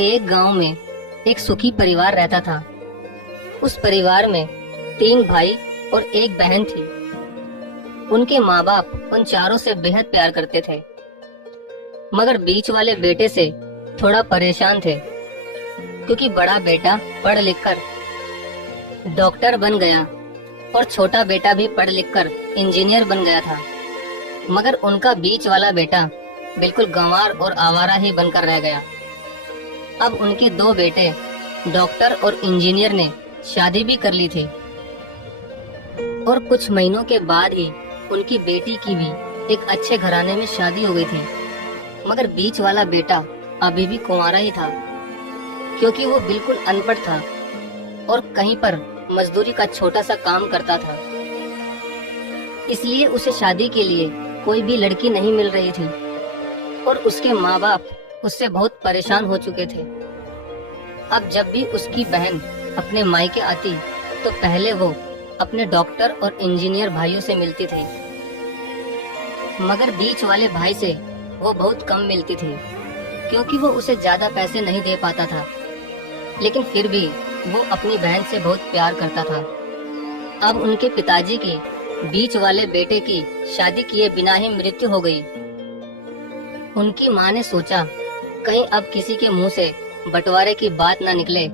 एक गांव में एक सुखी परिवार रहता था। उस परिवार में 3 भाई और एक बहन थी। उनके माँ बाप उन चारों से बेहद प्यार करते थे, मगर बीच वाले बेटे से थोड़ा परेशान थे, क्योंकि बड़ा बेटा पढ़ लिख कर डॉक्टर बन गया और छोटा बेटा भी पढ़ लिख कर इंजीनियर बन गया था। मगर उनका बीच वाला बेटा बिल्कुल गंवार और आवारा ही बनकर रह गया। अब उनके 2 बेटे डॉक्टर और इंजीनियर ने शादी भी कर ली थी और कुछ महीनों के बाद ही उनकी बेटी की भी एक अच्छे घराने में शादी हो गई थी। मगर बीच वाला बेटा अभी भी कुंवारा ही था, क्योंकि वो बिल्कुल अनपढ़ था और कहीं पर मजदूरी का छोटा सा काम करता था। इसलिए उसे शादी के लिए कोई भी लड़की नहीं मिल रही थी और उसके माँ बाप उससे बहुत परेशान हो चुके थे। अब जब भी उसकी बहन अपने मायके आती तो पहले वो अपने डॉक्टर और इंजीनियर भाइयों से मिलती थी, मगर बीच वाले भाई से वो बहुत कम मिलती थी, क्योंकि वो उसे ज्यादा पैसे नहीं दे पाता था। लेकिन फिर भी वो अपनी बहन से बहुत प्यार करता था। अब उनके पिताजी की बीच वाले बेटे की शादी किए बिना ही मृत्यु हो गई। उनकी माँ ने सोचा कहीं अब किसी के मुंह से बंटवारे की बात ना निकले,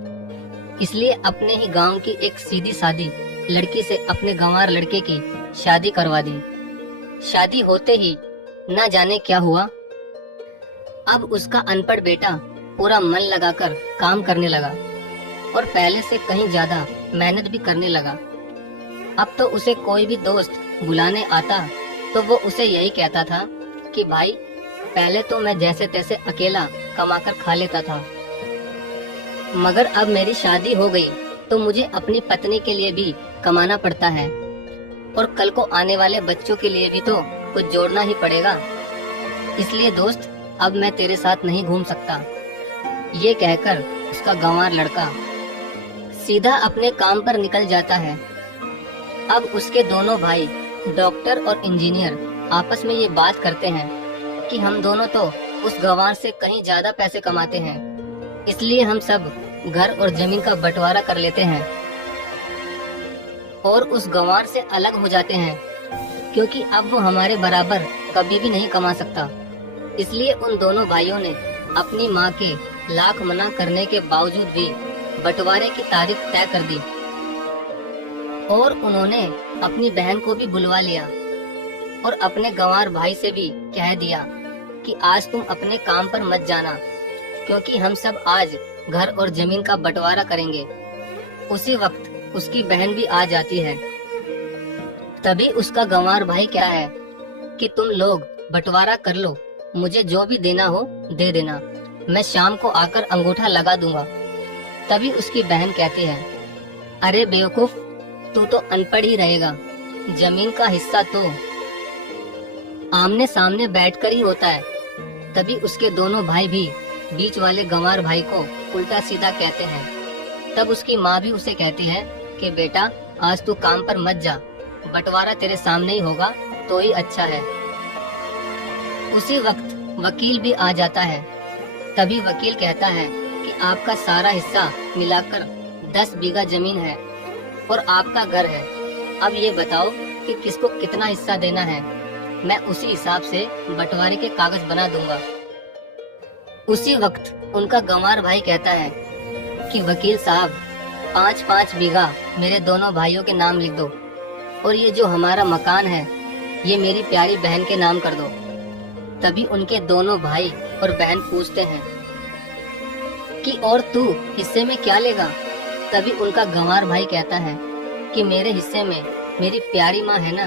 इसलिए अपने ही गांव की एक सीधी सादी लड़की से अपने गंवार लड़के की शादी करवा दी। शादी होते ही न जाने क्या हुआ। अब उसका अनपढ़ बेटा पूरा मन लगाकर काम करने लगा और पहले से कहीं ज्यादा मेहनत भी करने लगा। अब तो उसे कोई भी दोस्त बुलाने आता तो वो उसे यही कहता था कि भाई, पहले तो मैं जैसे तैसे अकेला कमाकर खा लेता था, मगर अब मेरी शादी हो गई तो मुझे अपनी पत्नी के लिए भी कमाना पड़ता है और कल को आने वाले बच्चों के लिए भी तो कुछ जोड़ना ही पड़ेगा। इसलिए दोस्त, अब मैं तेरे साथ नहीं घूम सकता। ये कहकर उसका गंवार लड़का सीधा अपने काम पर निकल जाता है। अब उसके दोनों भाई डॉक्टर और इंजीनियर आपस में ये बात करते हैं कि हम दोनों तो उस गंवार से कहीं ज्यादा पैसे कमाते हैं, इसलिए हम सब घर और जमीन का बंटवारा कर लेते हैं और उस गंवार से अलग हो जाते हैं, क्योंकि अब वो हमारे बराबर कभी भी नहीं कमा सकता। इसलिए उन दोनों भाइयों ने अपनी माँ के लाख मना करने के बावजूद भी बंटवारे की तारीख तय कर दी और उन्होंने अपनी बहन को भी बुलवा लिया और अपने गंवार भाई से भी कह दिया कि आज तुम अपने काम पर मत जाना, क्योंकि हम सब आज घर और जमीन का बंटवारा करेंगे। उसी वक्त उसकी बहन भी आ जाती है। तभी उसका गंवार भाई क्या है कि तुम लोग बंटवारा कर लो, मुझे जो भी देना हो दे देना, मैं शाम को आकर अंगूठा लगा दूंगा। तभी उसकी बहन कहती है, अरे बेवकूफ, तू तो अनपढ़ ही रहेगा, जमीन का हिस्सा तो आमने सामने बैठकर ही होता है। तभी उसके दोनों भाई भी बीच वाले गंवार भाई को उल्टा सीधा कहते हैं। तब उसकी माँ भी उसे कहती है कि बेटा, आज तू काम पर मत जा, बंटवारा तेरे सामने ही होगा तो ही अच्छा है। उसी वक्त वकील भी आ जाता है। तभी वकील कहता है कि आपका सारा हिस्सा मिलाकर 10 बीघा जमीन है और आपका घर है। अब ये बताओ कि किसको कितना हिस्सा देना है, मैं उसी हिसाब से बंटवारे के कागज बना दूंगा। उसी वक्त उनका गंवार भाई कहता है कि वकील साहब, 5-5 बीघा मेरे दोनों भाइयों के नाम लिख दो और ये जो हमारा मकान है ये मेरी प्यारी बहन के नाम कर दो। तभी उनके दोनों भाई और बहन पूछते हैं कि और तू हिस्से में क्या लेगा। तभी उनका गंवार भाई कहता है कि मेरे हिस्से में मेरी प्यारी माँ है ना।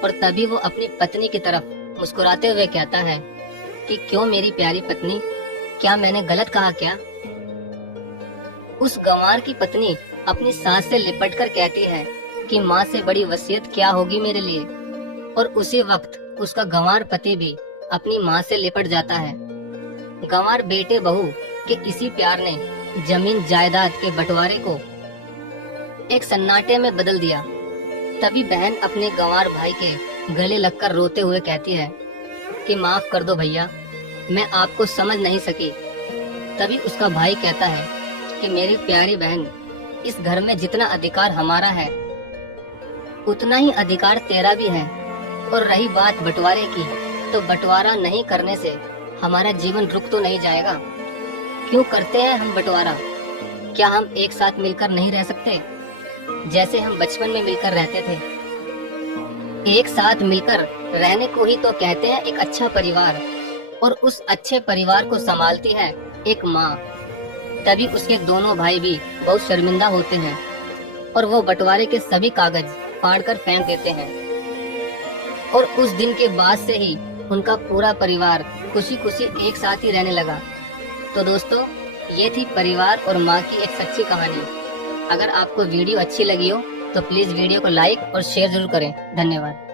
और तभी वो अपनी पत्नी की तरफ मुस्कुराते हुए कहता है कि क्यों मेरी प्यारी पत्नी, क्या मैंने गलत कहा क्या। उस गंवार की पत्नी अपनी सास से लिपटकर कहती है कि माँ से बड़ी वसीयत क्या होगी मेरे लिए। और उसी वक्त उसका गंवार पति भी अपनी माँ से लिपट जाता है। गंवार बेटे बहू के इसी प्यार ने जमीन जायदाद के बंटवारे को एक सन्नाटे में बदल दिया। तभी बहन अपने गंवार भाई के गले लगकर रोते हुए कहती है कि माफ कर दो भैया, मैं आपको समझ नहीं सकी। तभी उसका भाई कहता है कि मेरी प्यारी बहन, इस घर में जितना अधिकार हमारा है उतना ही अधिकार तेरा भी है। और रही बात बंटवारे की, तो बंटवारा नहीं करने से हमारा जीवन रुक तो नहीं जाएगा। क्यों करते हैं हम बंटवारा? क्या हम एक साथ मिलकर नहीं रह सकते, जैसे हम बचपन में मिलकर रहते थे? एक साथ मिलकर रहने को ही तो कहते हैं एक अच्छा परिवार, और उस अच्छे परिवार को संभालती है एक माँ। तभी उसके दोनों भाई भी बहुत शर्मिंदा होते हैं और वो बंटवारे के सभी कागज फाड़कर फेंक देते हैं। और उस दिन के बाद से ही उनका पूरा परिवार खुशी खुशी एक साथ ही रहने लगा। तो दोस्तों, ये थी परिवार और माँ की एक सच्ची कहानी। अगर आपको वीडियो अच्छी लगी हो तो प्लीज वीडियो को लाइक और शेयर जरूर करें। धन्यवाद।